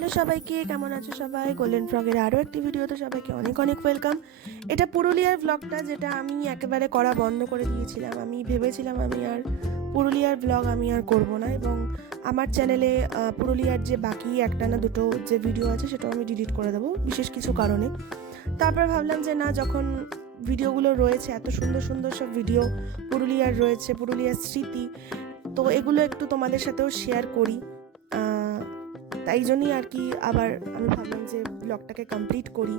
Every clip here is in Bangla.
হ্যালো সবাইকে, কেমন আছো সবাই? গোল্ডেন ফ্রগের আরও একটি ভিডিওতে সবাইকে অনেক অনেক ওয়েলকাম। এটা পুরুলিয়ার ব্লগটা, যেটা আমি একেবারে করা বন্ধ করে দিয়েছিলাম। আমি ভেবেছিলাম আমি আর পুরুলিয়ার ব্লগ আমি আর করব না, এবং আমার চ্যানেলে পুরুলিয়ার যে বাকি একটা না দুটো যে ভিডিও আছে সেটাও আমি ডিলিট করে দেবো বিশেষ কিছু কারণে। তারপর ভাবলাম যে না, যখন ভিডিওগুলো রয়েছে, এত সুন্দর সুন্দর সব ভিডিও পুরুলিয়ার রয়েছে, পুরুলিয়ার স্মৃতি, তো এগুলো একটু তোমাদের সাথেও শেয়ার করি। তাই জন্যই আর কি আবার আমি ভাবলাম যে ব্লগটাকে কমপ্লিট করি,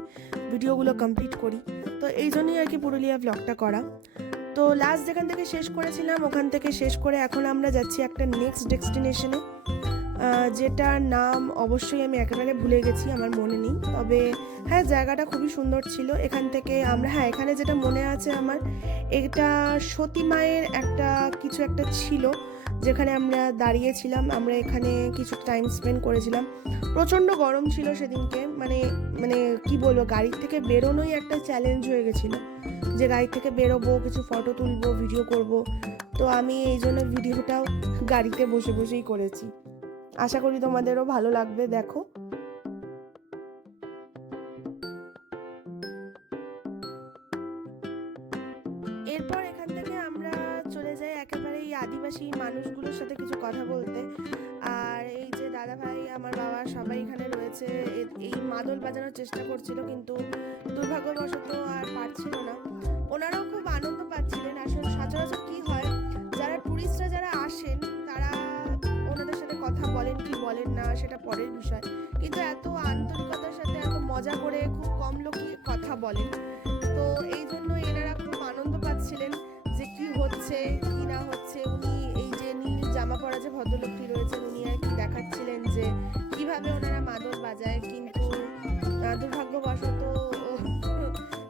ভিডিওগুলো কমপ্লিট করি। তো এই জন্যই আর কি পুরুলিয়া ব্লগটা করা। তো লাস্ট যেখান থেকে শেষ করেছিলাম ওখান থেকে শেষ করে এখন আমরা যাচ্ছি একটা নেক্সট ডেস্টিনেশনে, যেটার নাম অবশ্যই আমি একেবারে ভুলে গেছি, আমার মনে নেই। তবে হ্যাঁ, জায়গাটা খুবই সুন্দর ছিল। এখান থেকে আমরা, হ্যাঁ, এখানে যেটা মনে আছে আমার, এটা সতী মায়ের একটা কিছু একটা ছিল, যেখানে আমরা দাঁড়িয়েছিলাম। আমরা এখানে কিছু টাইম স্পেন্ড করেছিলাম। প্রচণ্ড গরম ছিল সেদিনকে, মানে মানে কি বলবো, গাড়ির থেকে বেরোনোই একটা চ্যালেঞ্জ হয়ে গেছিলো, যে গাড়ি থেকে বেরোবো, কিছু ফটো তুলবো, ভিডিও করব। তো আমি এই জন্য ভিডিওটাও গাড়িতে বসে বসেই করেছি। আশা করি তোমাদেরও ভালো লাগবে, দেখো। এরপর এখান থেকে আমরা চলে যাই একেবারে এই আদিবাসী মানুষগুলোর সাথে কিছু কথা বলতে। আর এই যে দাদা ভাই, আমার বাবা, সবাই এখানে রয়েছে। এই মাদল বাজানোর চেষ্টা করছিল, কিন্তু দুর্ভাগ্যবশত আর পারছিল না। ওনারাও খুব আনন্দ পাচ্ছিলেন। আসলে সচরাচর কি হয়, যারা টুরিস্টরা যারা আসেন তারা ওনাদের সাথে কথা বলেন কি বলেন না সেটা পরের বিষয়, কিন্তু এত আন্তরিকতার সাথে এত মজা করে খুব কম লোকই কথা বলেন। তো এই জন্য এনারা খুব আনন্দ পাচ্ছিলেন যে কি হচ্ছে কি না হচ্ছে। উনি এই যে নীল জামা পরা যে ভদ্রলোকটি রয়েছেন, উনি আর কি দেখাচ্ছিলেন যে কিভাবে ওনারা মাদল বাজায়, কিন্তু দুর্ভাগ্যবশত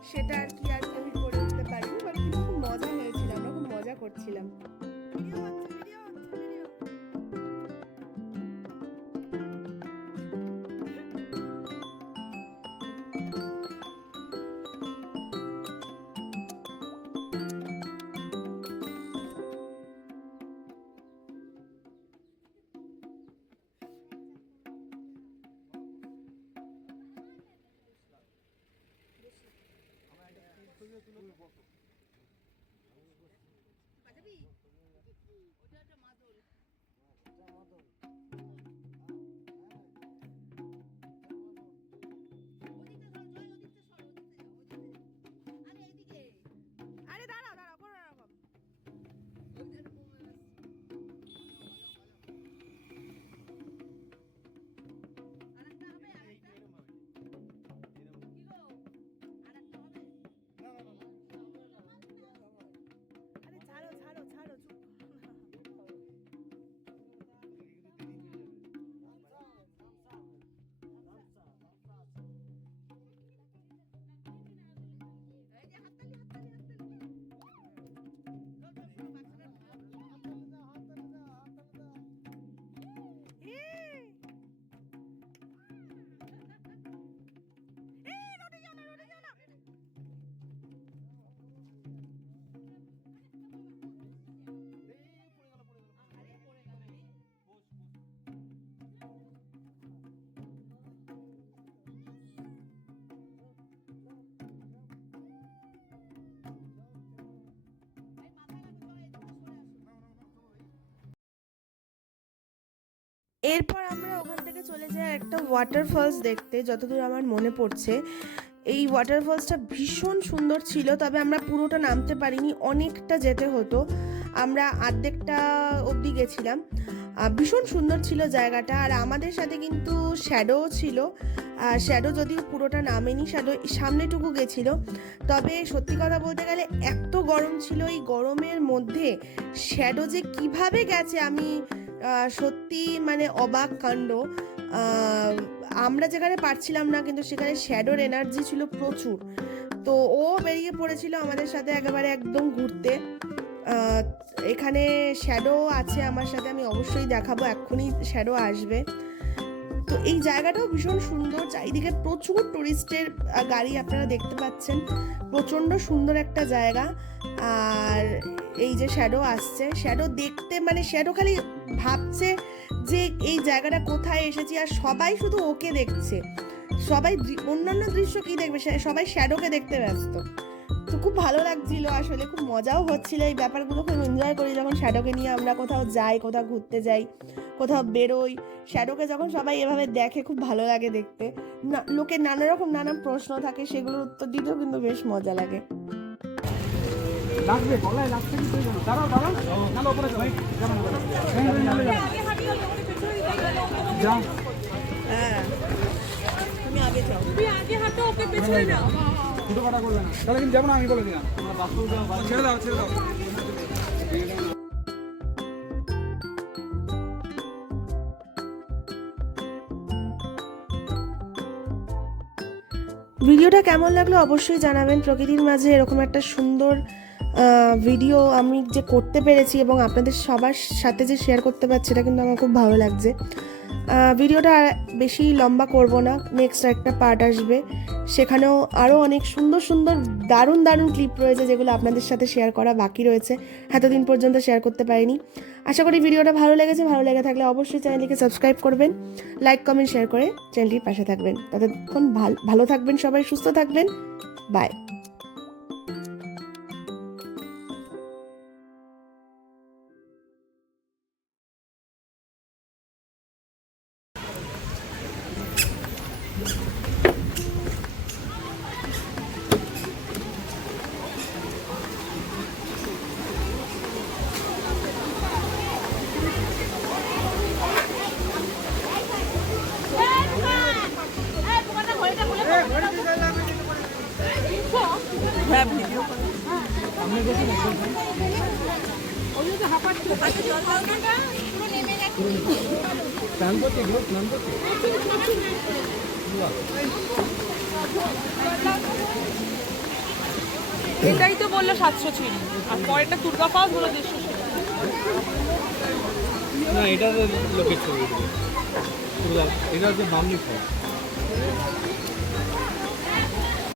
সেটা আর কি আর কেউই করে উঠতে পারিনি। বাট কিন্তু খুব মজা হয়েছিল, আমরা খুব মজা করছিলাম। আরে দাঁড়াও দাঁড়াও, কোনো রকম। আরে ছাড়ো ছাড়ো ছাড়ো, চুপ। এরপর আমরা ওখান থেকে চলে যাই একটা ওয়াটারফলস দেখতে, যতদূর আমার মনে পড়ছে। এই ওয়াটারফলসটা ভীষণ সুন্দর ছিল, তবে আমরা পুরোটা নামতে পারিনি, অনেকটা যেতে হতো। আমরা অর্ধেকটা অবধি গেছিলাম। ভীষণ সুন্দর ছিল জায়গাটা। আর আমাদের সাথে কিন্তু শ্যাডো ছিল। শ্যাডো যদিও পুরোটা নামেনি, শ্যাডো সামনেটুকু গেছিল। তবে সত্যি কথা বলতে গেলে এত গরম ছিল, এই গরমের মধ্যে শ্যাডো যে কিভাবে গেছে আমি সত্যি মানে অবাক কাণ্ড। আমরা যেখানে পারছিলাম না, কিন্তু সেখানে শ্যাডোর এনার্জি ছিল প্রচুর। তো ও বেরিয়ে পড়েছিল আমাদের সাথে একেবারে একদম ঘুরতে। এখানে শ্যাডো আছে আমার সাথে, আমি অবশ্যই দেখাবো, এক্ষুনি শ্যাডো আসবে। তো এই জায়গাটাও ভীষণ সুন্দর, চারিদিকে প্রচুর টুরিস্টের গাড়ি আপনারা দেখতে পাচ্ছেন, প্রচণ্ড সুন্দর একটা জায়গা। আর এই যে শ্যাডো আসছে, শ্যাডো দেখতে মানে শ্যাডো খালি ভাবছে যে এই জায়গাটা কোথায় এসেছি, আর সবাই শুধু ওকে দেখছে, সবাই অন্যান্য দৃশ্য কি দেখবে, সবাই শ্যাডোকে দেখতে ব্যস্ত। তো খুব ভালো লাগছিল, আসলে খুব মজাও হচ্ছিল, এই ব্যাপারগুলো খুব এনজয় করি যখন শ্যাডোকে নিয়ে আমরা কোথাও যাই, কোথাও ঘুরতে যাই, কোথাও বেরোই। শ্যাডোকে যখন সবাই এভাবে দেখে খুব ভালো লাগে দেখতে। লোকের নানা প্রশ্ন থাকে, সেগুলোর উত্তর দিতেও কিন্তু বেশ মজা লাগে। লাগবে গলায় লাগছে কি তুই জানো? দাঁড়াও দাঁড়াও নালে উপরে যাও ভাই, যাও যাও। হ্যাঁ, তুমি আগে যাও, তুমি আগে হাঁটো, ওকে পেছনে নাও। ছোটো কাটা করবে না, তাহলে কিন্তু যাবো না, আমি বলে দিলাম। ছেড়ে দাও ছেড়ে দাও। ভিডিওটা কেমন লাগলো অবশ্যই জানাবেন। প্রকৃতির মাঝে এরকম একটা সুন্দর ভিডিও আমি যে করতে পেরেছি এবং আপনাদের সবার সাথে যে শেয়ার করতে পারছি, এটা কিন্তু আমার খুব ভালো লাগছে। ভিডিওটা বেশি লম্বা করব না, নেক্সট একটা পার্ট আসবে, সেখানেও আরও অনেক সুন্দর সুন্দর দারুণ ক্লিপ রয়েছে যেগুলো আপনাদের সাথে শেয়ার করা বাকি রয়েছে, এতদিন পর্যন্ত শেয়ার করতে পারিনি। আশা করি ভিডিওটা ভালো লেগেছে। ভালো লেগে থাকলে অবশ্যই চ্যানেলটিকে সাবস্ক্রাইব করবেন, লাইক কমেন্ট শেয়ার করে চ্যানেলটির পাশে থাকবেন। ততক্ষণ ভালো থাকবেন সবাই, সুস্থ থাকবেন, বাই। হ্যাঁ, ভিডিও করে এটাই তো বললো 700 ছিল, আর পরেরটা দুর্গা পাস বলে 150 ছিল। না এটা লোকের ছবি, এটা হচ্ছে বামনি ফল।